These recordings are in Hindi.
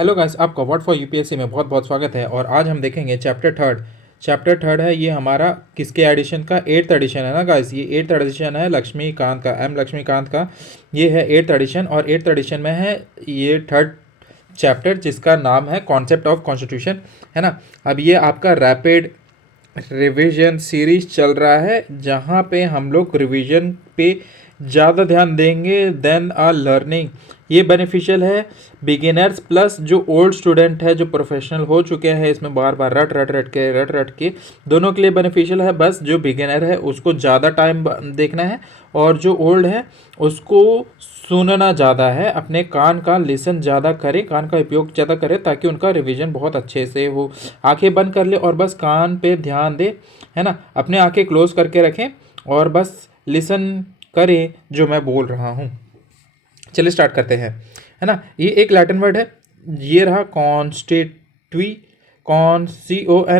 हेलो गाइस, आपका वर्ड फॉर यूपीएससी में बहुत बहुत स्वागत है। और आज हम देखेंगे चैप्टर थर्ड है। ये हमारा किसके एडिशन का? एट्थ एडिशन है ना गाइस। ये एट्थ एडिशन है लक्ष्मीकांत का, एम लक्ष्मीकांत का। ये है एट्थ एडिशन और एट्थ एडिशन में है ये थर्ड चैप्टर जिसका नाम है कॉन्सेप्ट ऑफ कॉन्स्टिट्यूशन, है ना। अब ये आपका रैपिड रिवीजन सीरीज चल रहा है जहाँ पे हम लोग रिवीजन पे ज़्यादा ध्यान देंगे देन आ लर्निंग। ये बेनिफिशियल है बिगिनर्स प्लस जो ओल्ड स्टूडेंट है, जो प्रोफेशनल हो चुके हैं इसमें बार बार रट रट के दोनों के लिए बेनिफिशियल है। बस जो बिगिनर है उसको ज़्यादा टाइम देखना है और जो ओल्ड है उसको सुनना ज़्यादा है। अपने कान का लिसन ज़्यादा करें, कान का उपयोग ज़्यादा करें ताकि उनका रिवीजन बहुत अच्छे से हो। आंखें बंद कर ले और बस कान पे ध्यान दे, है ना। अपने आंखें क्लोज करके रखें और बस लिसन करें जो मैं बोल रहा हूँ। चलिए स्टार्ट करते हैं, है ना। ये एक लैटिन वर्ड है, ये रहा कॉन्स्टिट्यूई, CONSTITUERE,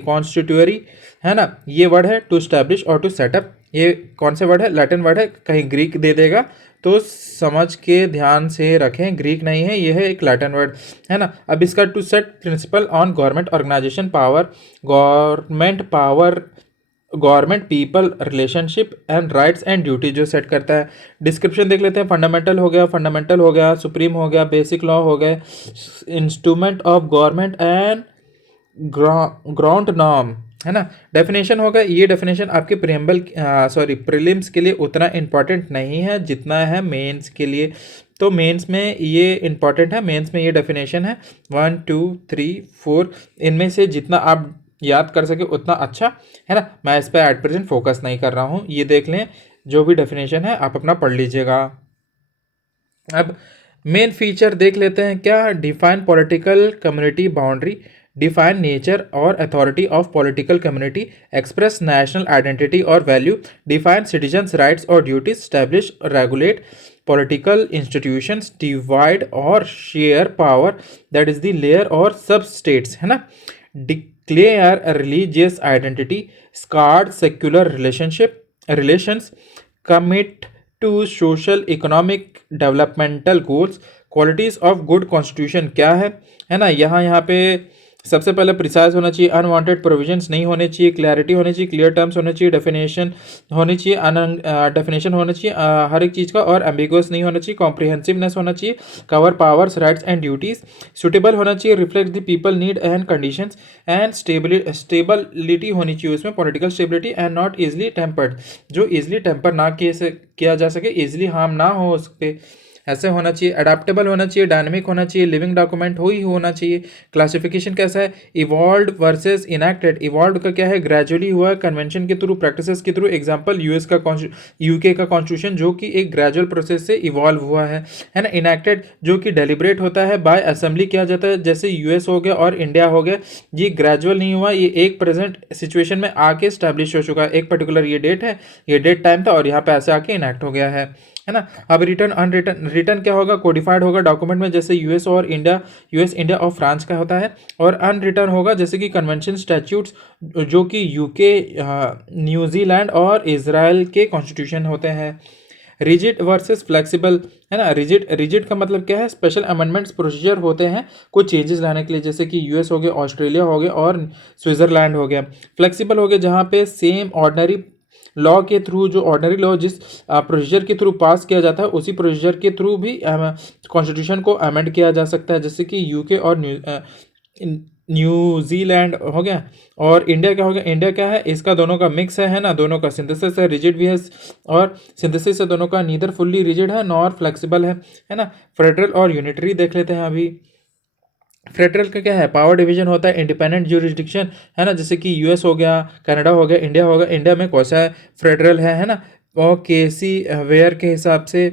कॉन्स्टिट्यूअरी, है ना। ये वर्ड है टू स्टैब्लिश और टू सेटअप। ये कौन से वर्ड है? लैटिन वर्ड है। कहीं ग्रीक दे देगा तो समझ के ध्यान से रखें, ग्रीक नहीं है, ये है एक लैटिन वर्ड, है ना। अब इसका to set principle on government organisation power, government people relationship and rights and duty जो सेट करता है। डिस्क्रिप्शन देख लेते हैं। फंडामेंटल हो गया, सुप्रीम हो गया, बेसिक लॉ हो गए, instrument of government and ground norm, है ना। डेफिनेशन होगा। ये डेफिनेशन आपके प्रीलिम्स के लिए उतना इम्पॉर्टेंट नहीं है जितना है मेंस के लिए। तो मेंस में ये इम्पॉर्टेंट है। मेंस में ये डेफिनेशन है 1 2 3 4, इनमें से जितना आप याद कर सके उतना अच्छा, है ना। मैं इस पर एट प्रेजेंट फोकस नहीं कर रहा हूँ। ये देख लें, जो भी डेफिनेशन है आप अपना पढ़ लीजिएगा। अब मेन फीचर देख लेते हैं क्या। Define political community boundary, define nature और authority of political community, express national identity और वैल्यू, डिफाइन सिटीजन्स राइट्स और duties, establish regulate political institutions, divide और share power, that is the layer और सब स्टेट्स, है ना। Declare religious identity, sacred secular relations, commit to social economic developmental goals, qualities of good constitution क्या है ना। यहाँ पे सबसे पहले प्रिसाइज होना चाहिए, अनवांटेड प्रोविजंस नहीं होने चाहिए, क्लैरिटी होनी चाहिए, क्लियर टर्म्स होने चाहिए, डेफिनेशन होनी चाहिए, डेफिनेशन होना चाहिए हर एक चीज़ का, और एम्बिगुअस नहीं होना चाहिए, कॉम्प्रिहेंसिवनेस होना चाहिए, cover powers rights and duties, suitable होना चाहिए, reflect the people need and conditions, and stability होनी चाहिए उसमें, political stability, and not easily tempered, जो ईजिली टेम्पर ना किया जा सके, ईजिली हार्म ना हो उस पर, ऐसे होना चाहिए। अडेप्टेबल होना चाहिए, डायनेमिक होना चाहिए, लिविंग डॉक्यूमेंट ही होना चाहिए। क्लासिफिकेशन कैसा है? Evolve versus enacted. इवॉल्व का क्या है? ग्रेजुअली हुआ, कन्वेंशन के थ्रू, प्रैक्टिसेस के थ्रू। एग्जांपल यूके का कॉन्स्टिट्यूशन जो कि एक ग्रेजुअल प्रोसेस से इवॉल्व हुआ है ना। इनैक्टेड जो कि डेलिब्रेट होता है, बाय असेंबली किया जाता है, जैसे यूएस हो गया और इंडिया हो गया। ये ग्रेजुअल नहीं हुआ, ये एक प्रेजेंट सिचुएशन में आके स्टैब्लिश हो चुका है। एक पर्टिकुलर ये डेट है, ये डेट टाइम था और यहाँ पे ऐसे आके इनैक्ट हो गया है ना। अब रिटर्न अनरिटर्न, रिटर्न क्या होगा? कोडिफाइड होगा डॉक्यूमेंट में, जैसे यूएस इंडिया और फ्रांस का होता है। और अनरिटर्न होगा जैसे कि कन्वेंशन स्टैट्यूट्स जो कि यूके, न्यूजीलैंड और इजराइल के कॉन्स्टिट्यूशन होते हैं। रिजिड वर्सेस फ्लेक्सिबल, है ना। रिजिड का मतलब क्या है? स्पेशल अमेंडमेंट्स प्रोसीजर होते हैं कुछ चेंजेस लाने के लिए, जैसे कि यूएस हो गया, ऑस्ट्रेलिया हो गया और स्विट्जरलैंड हो गया। फ्लेक्सिबल हो गया जहाँ पे सेम ऑर्डनरी लॉ के थ्रू, जो ऑर्डनरी लॉ जिस प्रोसीजर के थ्रू पास किया जाता है उसी प्रोसीजर के थ्रू भी कॉन्स्टिट्यूशन को अमेंड किया जा सकता है, जैसे कि यूके और न्यूजीलैंड हो गया। और इंडिया क्या हो गया? इंडिया क्या है? इसका दोनों का मिक्स है ना, दोनों का सिंथेसिस है, रिजिड भी है और सिंथेसिस है दोनों का, नीदर फुल्ली रिजिड है नॉर फ्लेक्सिबल है ना। फेडरल और यूनिटरी देख लेते हैं अभी। फेडरल का क्या है? पावर डिवीजन होता है, इंडिपेंडेंट ज्यूरिसडिक्शन, है ना, जैसे कि यूएस हो गया, कनाडा हो गया, इंडिया हो गया। इंडिया में कौन सा है? फेडरल है ना। और केसी वेयर के हिसाब से।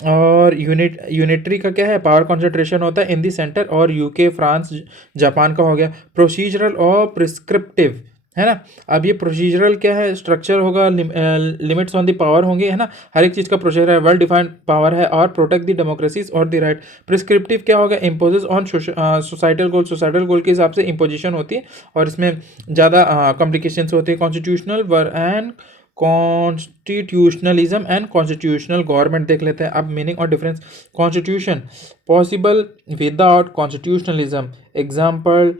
और यूनिटरी का क्या है? पावर कंसंट्रेशन होता है इन दी सेंटर, और यूके, फ्रांस, जापान का हो गया। प्रोसीजरल और प्रिस्क्रिप्टिव, है ना। अब ये प्रोसीजरल क्या है? स्ट्रक्चर होगा, लिमिट्स ऑन द पावर होंगे, है ना। हर एक चीज़ का प्रोसीजर है, वेल डिफाइंड पावर है, और प्रोटेक्ट द डेमोक्रेसीज और द राइट। प्रिस्क्रिप्टिव क्या होगा? इम्पोजेस ऑन सोसाइटल गोल के हिसाब से इम्पोजिशन होती है और इसमें ज़्यादा कॉम्प्लिकेशंस होती है। Constitutional and constitutionalism and constitutional government देख लेते हैं अब मीनिंग और difference. Constitution possible without constitutionalism, example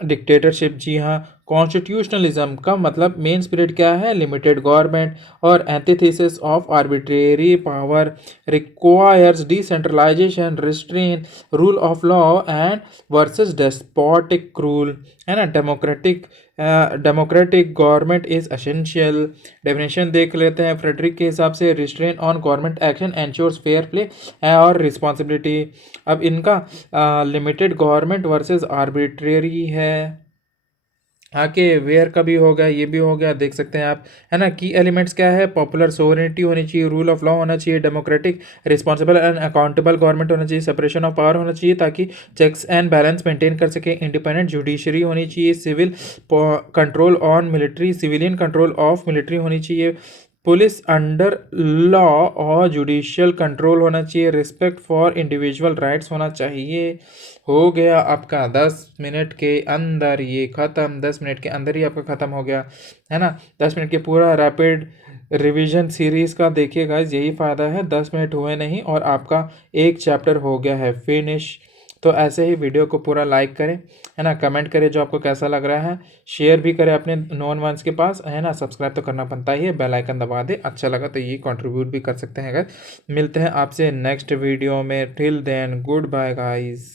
dictatorship. जी हाँ, कॉन्स्टिट्यूशनलिज्म का मतलब मेन स्पिरिट क्या है, लिमिटेड गवर्नमेंट, और antithesis of arbitrary power, requires decentralisation, restrain, rule of law and versus despotic rule, है ना। Democratic government is essential. Definition देख लेते हैं फ्रेडरिक के हिसाब से, restrain on government action ensures fair play और रिस्पॉन्सिबिलिटी। अब इनका लिमिटेड गवर्नमेंट वर्सेस आर्बिट्रेरी है। आके वेयर का भी हो गया, ये भी हो गया, देख सकते हैं आप, है ना। की एलिमेंट्स क्या है, पॉपुलर सोवरेनिटी होनी चाहिए, रूल ऑफ लॉ होना चाहिए, democratic responsible and accountable government होना चाहिए, सेपरेशन ऑफ पावर होना चाहिए ताकि चेक्स एंड बैलेंस मेंटेन कर सके, इंडिपेंडेंट जुडिशरी होनी चाहिए, civil control on military, civilian control of military होनी चाहिए, पुलिस अंडर लॉ और जुडिशियल कंट्रोल होना चाहिए, रिस्पेक्ट फॉर इंडिविजुअल राइट्स होना चाहिए। हो गया आपका 10 मिनट के अंदर ये ख़त्म, 10 मिनट के अंदर ही आपका ख़त्म हो गया, है ना। 10 मिनट के पूरा रैपिड रिवीजन सीरीज़ का देखिएगा, यही फ़ायदा है, 10 मिनट हुए नहीं और आपका एक चैप्टर हो गया है फिनिश। तो ऐसे ही वीडियो को पूरा लाइक करें, है ना, कमेंट करें जो आपको कैसा लग रहा है, शेयर भी करें अपने नॉन वंस के पास, है ना। सब्सक्राइब तो करना बनता ही है, बेल आइकन दबा दें, अच्छा लगा तो ये कंट्रीब्यूट भी कर सकते हैं। अगर मिलते हैं आपसे नेक्स्ट वीडियो में, till then good bye guys.